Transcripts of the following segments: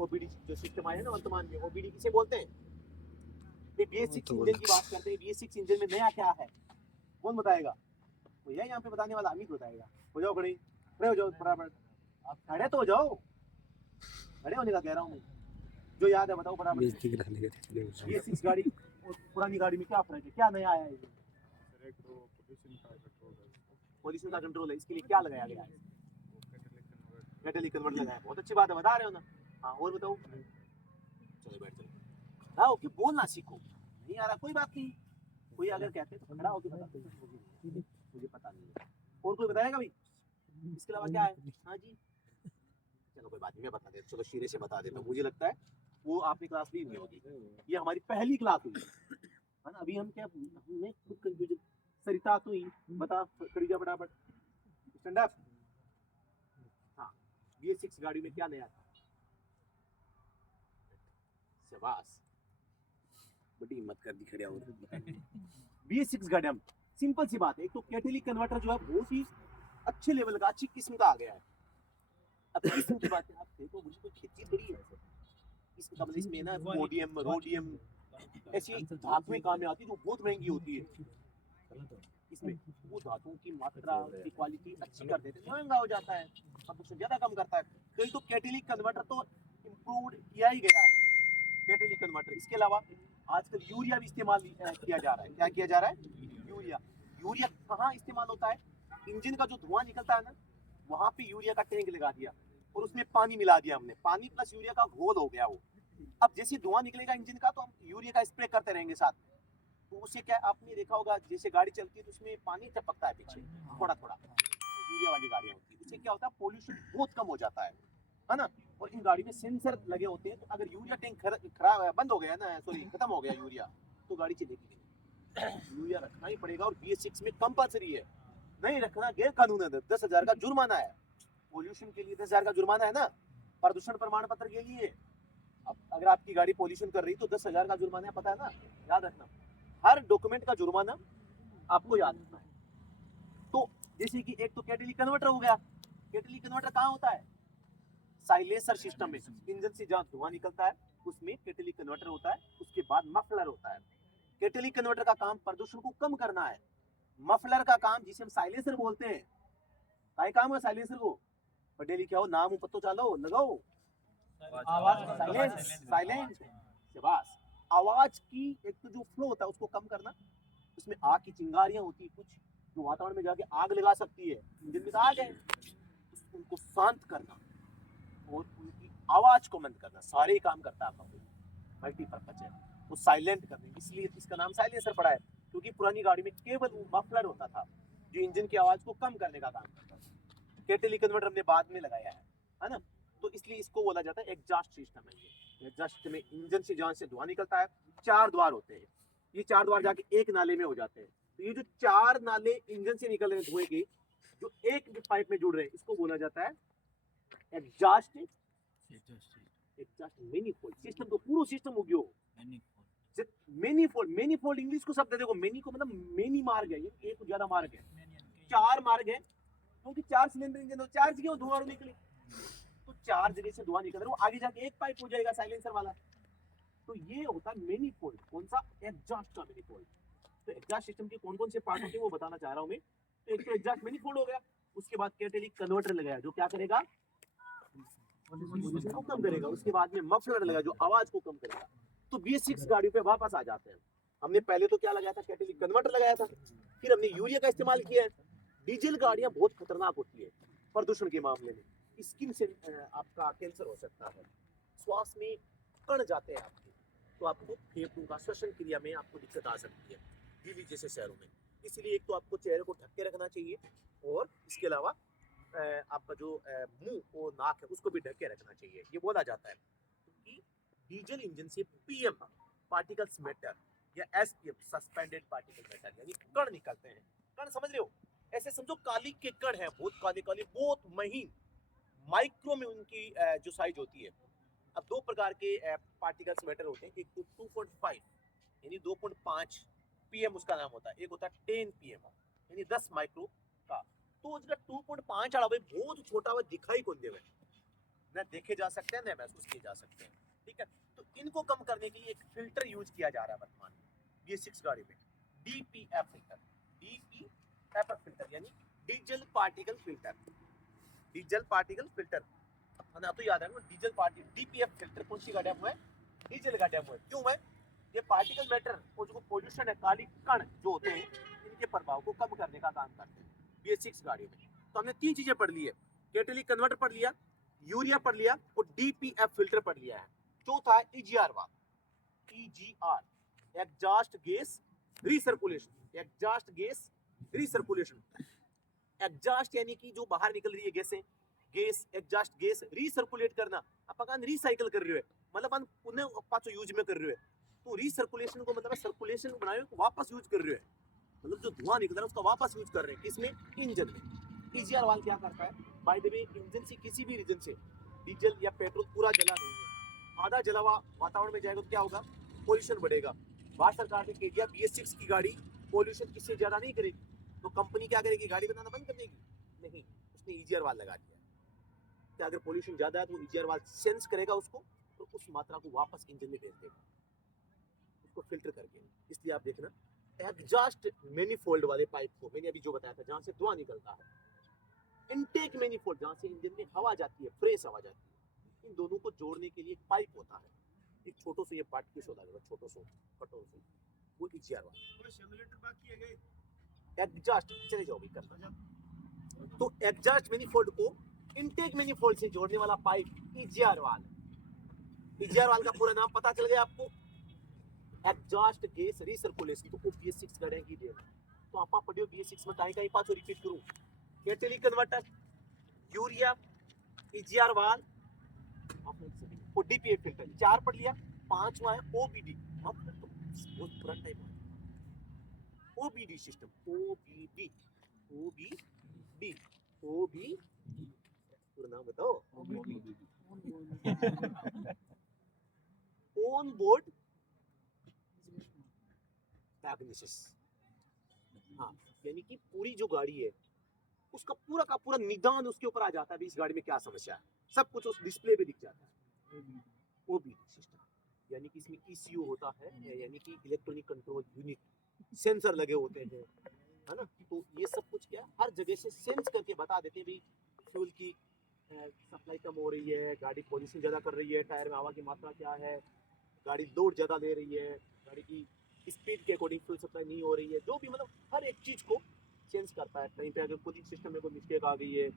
OBD जो system आया है ना वर्तमान में, ओबीडी किसे बोलते हैं? BS6 इंजन की बात करते हैं। BS6 इंजन में नया क्या है, कौन बताएगा? भैया यहाँ पे बताने वाला अमित बताएगा। हो जाओ खड़े, खड़े हो जाओ फटाफट, खड़े तो हो जाओ, खड़े होने का कह रहा हूँ मैं। जो याद है बताओ फटाफट। BS6 गाड़ी और पुरानी गाड़ी में क्या फर्क है, क्या नया आया है? पोल्यूशन का कंट्रोल है, इसके लिए क्या लगाया गया है? कैटालिटिक कन्वर्टर लगाया। बहुत अच्छी बात है, बता रहे हो ना। हाँ और बताओ। चलो बैठ जाओ, आओ कि बोलना सीखो। नहीं आ रहा कोई बात नहीं, कोई अगर कहते तो खड़ा होकर बता, मुझे पता नहीं है। और कोई बताएगा भाई इसके अलावा क्या है? हाँ जी चलो कोई बात नहीं, मैं बता देता, चलो शीरे से बता देता हूँ। मुझे लगता है वो आपने क्लास ली नहीं होगी, ये हमारी पहली क्लास हुई है ना। अभी हम क्या, मैं खुद कंफ्यूजन। सरिता तू ही बता, खड़ी जा फटाफट, स्टैंड अप। हाँ BS6 गाड़ी में क्या नया था? शाबाश, बड़ी हिम्मत कर दी खड़े होकर। BS6 गाड़ी में सिंपल सी बात है, एक तो कैटालिटिक कन्वर्टर जो है बहुत ही अच्छे लेवल का, अच्छी किस्म का आ गया है। अब किस्म की बात है, आप देखो मुझे कोई खेती थोड़ी है इसका, मतलब इसमें ना पोडियम रोडियम ऐसी धातुएं काम में आती है जो बहुत महंगी होती है। इसमें वो धातुओं की मात्रा की क्वालिटी अच्छी कर देते हैं, महंगा हो जाता है, प्रदूषण ज्यादा कम करता है। कहीं तो कैटालिटिक कन्वर्टर तो इम्प्रूव किया ही गया है, कैटालिटिक कन्वर्टर। इसके अलावा आजकल यूरिया भी इस्तेमाल किया जा रहा है। क्या किया जा रहा है? यूरिया। यूरिया कहाँ इस्तेमाल होता है? इंजन का जो धुआं निकलता है ना, वहां पे यूरिया का टैंक लगा दिया और उसमें पानी मिला दिया हमने, पानी प्लस यूरिया का घोल हो गया वो। अब जैसे धुआं निकलेगा इंजन का तो हम यूरिया का स्प्रे करते रहेंगे साथ में, तो उससे क्या आपने देखा होगा जैसे गाड़ी चलती है तो उसमें पानी टपकता है पीछे थोड़ा थोड़ा, यूरिया वाली गाड़ियां होती है, उससे क्या होता है पोल्यूशन बहुत कम हो जाता है ना। और इन गाड़ी में सेंसर लगे होते हैं, तो अगर यूरिया टैंक खराब बंद हो गया ना, सॉरी खत्म हो गया यूरिया, तो गाड़ी चलेगी नहीं। यूरिया रखना ही पड़ेगा और BS6 में कंपल्सरी है, नहीं रखना गैर कानून है, 10,000 का जुर्माना है। पोल्यूशन के लिए 10,000 का जुर्माना है ना, प्रदूषण प्रमाण पत्र के लिए। अब अगर आपकी गाड़ी पोल्यूशन कर रही तो 10,000 का जुर्माना है, पता है ना, याद रखना। हर डॉक्यूमेंट का जुर्माना आपको याद रखना है। तो जैसे कि एक तो कैटालिटिक कन्वर्टर हो गया। कैटालिटिक कन्वर्टर कहाँ होता है? साइलेंसर सिस्टम में, इंजन से जहाँ धुआं निकलता है उसमें कैटालिटिक कन्वर्टर होता है। उसके बाद मफलर होता है। कैटालिटिक कन्वर्टर का काम प्रदूषण को कम करना है। मफलर का काम जिसे हम साइलेंसर बोलते हैं, काय काम है साइलेंसर को? पढ़े लिखे हो, नाम पत्तो चालो लगाओ, आवाज साइलेंस, साइलेंट, शाबाश। आवाज की एक तो जो फ्लो होता है उसको कम करना, उसमें आग की चिंगारियां होती है कुछ जो वातावरण में जाके आग लगा सकती है, इंजन में तो आग है, उनको शांत करना और उनकी आवाज को बंद करना, सारे काम करता है आपका मल्टीपर्पज है। वो साइलेंट करने, इसलिए इसका नाम साइलेंसर पड़ा है, क्योंकि पुरानी गाड़ी में केवल वो मफलर होता था जो इंजन की आवाज को कम करने का काम करता था। कैटालिटिक कन्वर्टर हमने बाद में लगाया है ना, तो इसलिए इसको बोला जाता है एग्जॉस्ट सिस्टम है। ये एग्जॉस्ट में इंजन से जहां से धुआं निकलता है, 4 द्वार होते हैं, ये 4 द्वार जाके एक नाले में हो जाते हैं। तो ये जो 4 नाले इंजन से निकल रहे धुएं के जो एक पाइप में जुड़ रहे हैं, इसको बोला जाता है एग्जॉस्ट मैनिफोल्ड सिस्टम। तो पूरा सिस्टम हो गया मैनिफोल्ड। मैनिफोल्ड इंग्लिश को शब्द देखो, मैनी को मतलब मेनी मार्ग है, ये एक ज्यादा मार्ग है, 4 मार्ग है, क्योंकि 4 सिलेंडर इंजन, 4 जगह धुआं निकले, तो 4 जगह से धुआं निकल रहा है, वो आगे जाके एक पाइप हो जाएगा साइलेंसर वाला। तो ये होता है मैनिफोल्ड। कौन सा? एग्जॉस्ट का मैनिफोल्ड। तो एग्जॉस्ट सिस्टम के कौन कौन से पार्ट होते हैं वो बताना चाह रहा हूं मैं। तो एक तो एग्जॉस्ट मैनिफोल्ड हो गया, उसके बाद कैटालिटिक कन्वर्टर लगाया जो क्या करेगा? पोल्यूशन को कम करेगा। उसके बाद में मफलर लगा जो आवाज को कम करेगा। तो BS6 गाड़ियों पे वापस आ जाते हैं। हमने पहले तो क्या लगाया था? कैटालिटिक कन्वर्टर लगाया था, फिर हमने यूरिया का इस्तेमाल किया है। डीजल गाड़ियां बहुत खतरनाक होती है प्रदूषण के मामले में, स्किन से आपका कैंसर हो सकता है, श्वास में कण जाते हैं आपके, तो आपको फेफड़ों का श्वसन क्रिया में आपको दिक्कत आ सकती है दिल्ली जैसे शहरों में। इसलिए एक तो आपको चेहरे को ढक के रखना चाहिए, और इसके अलावा आपका जो मुंह और नाक है उसको भी ढक के रखना चाहिए। ये बोला जाता है क्योंकि डीजल इंजन से PM पार्टिकल्स मैटर या SPM सस्पेंडेड पार्टिकल मैटर यानी कण निकलते हैं। कण समझ रहे हो? ऐसे समझो काली के कण है, बहुत काले काले, बहुत महीन, माइक्रो में उनकी जो साइज होती है। अब 2 प्रकार के पार्टिकल्स मैटर होते हैं, एक तो 2.5 यानी 2.5 PM उसका नाम होता है, एक होता है 10 PM यानी 10 माइक्रो का। तो उसका 2.5 वाला भाई बहुत छोटा हुआ दिखाई कौन देवे, न देखे जा सकते हैं न महसूस किए जा सकते हैं, ठीक है। तो इनको कम करने के लिए एक फिल्टर यूज किया जा रहा है वर्तमान में BS6 गाड़ी में, DPF फिल्टर। DPF फिल्टर यानी diesel particle filter, diesel particle filter ना, तो याद है ना, डीजल पार्टिकल DPF फिल्टर कौन सी गाड़ियां में है? डीजल गाड़ियां में। क्यों है? ये पार्टिकल मैटर और जो पोल्यूशन है, काली कण जो होते हैं, इनके प्रभाव को कम करने का काम करते हैं BS6 गाड़ियों में। तो हमने 3 चीजें पढ़ ली है, कैटालिटिक कन्वर्टर पढ़ लिया, यूरिया पढ़ लिया और DPF फिल्टर पढ़ लिया है। चौथा है EGR valve, EGR exhaust gas recirculation, exhaust gas recirculation. Exhaust यानी कि जो बाहर निकल रही है गैसें, गैस एग्जॉस्ट गैस रीसर्कुलेट करना, अपन रिसाइकल कर रहे हो, मतलब अपन पुनः पाछो यूज में कर रहे हो। तो रीसर्कुलेशन को मतलब सर्कुलेशन बनाए वापस यूज कर रहे हो, मतलब जो धुआं निकल रहा है उसका वापस यूज कर रहे हैं, किसमें? इंजन में। EGR वाल्व क्या करता है? बाय द वे, इंजन से किसी भी रीजन से डीजल या पेट्रोल पूरा जला नहीं है, आधा जला हुआ वातावरण में जाएगा तो क्या होगा? पोल्यूशन बढ़ेगा। भारत सरकार ने कह दिया BS6 की गाड़ी पोल्यूशन इससे ज्यादा नहीं करेगी, तो कंपनी क्या करेगी? गाड़ी बनाना बंद कर देगी? नहीं, उसने EGR वाल्व लगा दिया कि अगर पोल्यूशन ज्यादा है तो EGR वाल्व सेंस करेगा उसको, तो उस मात्रा को वापस इंजन में भेज देगा, उसको फिल्टर करके। इसलिए आप देखना एग्जॉस्ट मैनिफोल्ड वाले पाइप को, मैंने अभी जो बताया था, जहां से धुआं निकलता है, इनटेक मैनिफोल्ड जहां से इंजन में हवा जाती है, फ्रेश हवा जाती है, इन दोनों को जोड़ने के लिए पाइप होता है, एक छोटो से ये पार्ट किस होता है, छोटो सो कटोर से, वो EGR वाला। कोई सिमुलेटर बाकी है गए एग्जॉस्ट चले जाओ भी करना। तो एग्जॉस्ट मैनिफोल्ड को इनटेक मैनिफोल्ड से जोड़ने वाला pipe EGR valve. EGR valve का पूरा नाम पता चल गया आपको? Exhaust gas recirculation. तो BS6 गाड़ियां की देर, तो आप पढ़ियो BS6 में काई काई पाछो रिपीट करूं, catalytic converter, urea, EGR valve और DPF फिल्टर, 4 पढ़ लिया। 5वां है OBD, मतलब बहुत पुराना टाइप है, OBD सिस्टम, OBD, पूरा नाम बताओ। On board diagnosis. हाँ, यानी कि पूरी जो गाड़ी है उसका पूरा का पूरा निदान उसके ऊपर आ जाता है, इस गाड़ी में क्या समस्या है, सब कुछ उस डिस्प्ले पे दिख जाता है। OBD सिस्टम यानी कि इसमें ECU होता है, यानी कि इलेक्ट्रॉनिक कंट्रोल यूनिट, सेंसर लगे होते हैं, है ना। तो ये सब कुछ क्या हर जगह से सेंस करके बता देते हैं भाई फ्यूल की सप्लाई कम हो रही है, गाड़ी पोल्यूशन ज़्यादा कर रही है, टायर में हवा की मात्रा क्या है, गाड़ी लोड ज़्यादा ले रही है, गाड़ी की स्पीड के अकॉर्डिंग फ्यूल सप्लाई नहीं हो रही है, जो भी मतलब हर एक चीज़ को चेंज करता है। कहीं पे अगर कूलिंग सिस्टम में कोई मिस्टेक आ गई है,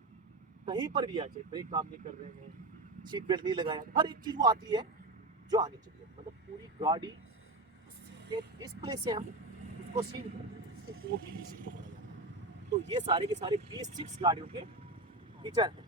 कहीं पर भी आ जाए, ब्रेक काम नहीं कर रहे हैं, सीट बेल्ट नहीं लगाया, हर एक चीज़ वो आती है जो आनी चाहिए, मतलब पूरी गाड़ी के डिस्प्ले से हम उसको सीन करते हैं, वो BS6 को बोला जाता है। तो ये सारे के सारे BS6 गाड़ियों के फीचर हैं।